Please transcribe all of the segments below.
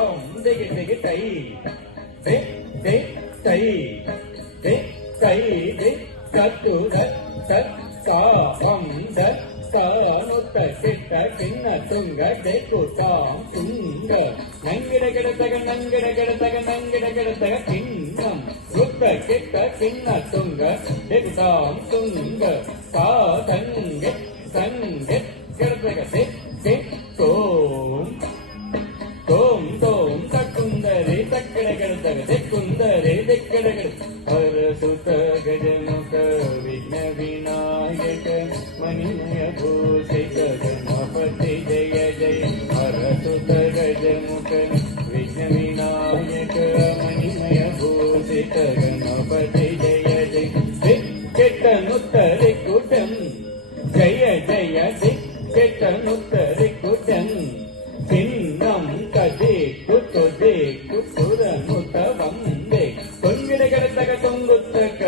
தாம் திகி திகி தை தி தி தை தி தை தி சத்து சத் சா பம் தத் சானுத்த கிட்ட கிண்ண துங்க தெக்கு தாம் துங்க நங்கிட கிடத்தக நங்கிட கிடத்தக நங்கிட கிடத்தக கிண்ணம் சுத்த கிட்ட கிண்ண துங்க தெக்கு தாம் துங்க சா தங்க சங்க கிடத்தக தெ தோம் தோம் தோம் தக்குந்தரே தக்கட கிடத்தக தெக்குந்தரே தெக்கட கிட அரசுத கஜமுக விக்ன விநாயக மணிமய பூசித கணபதி ஜய ஜய அரசுத கஜமுக விக்ன விநாயக மணிமய பூசித கணபதி ஜய ஜய திக்கெட்டனுத்தரி குடம் ஜய ஜய திக்கெட்டனுத்தரி குடம் சின்னம் கதே குதே குசுரனுத வந்தே தொங்கிட கிடத்தக தொங்குத்தக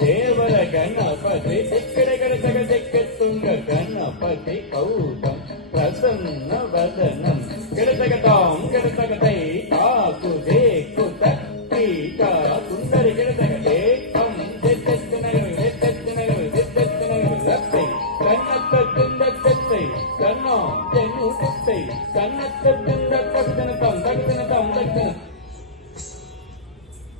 தேவர கணபதி திக்கட கிடத்தக திக்க துங்க கணபதி கௌதம் பிரசன்ன வதனம் கிடத்தக தாம் கிடத்தக தை தாக்கு தே குத தீகா சுந்தரி கிடத்தக தேக்கம் தித்தத்து நகர் தித்தத்து நகர் தித்தத்து நகர் லத்தை கண்ணத்த துந்த தெத்தை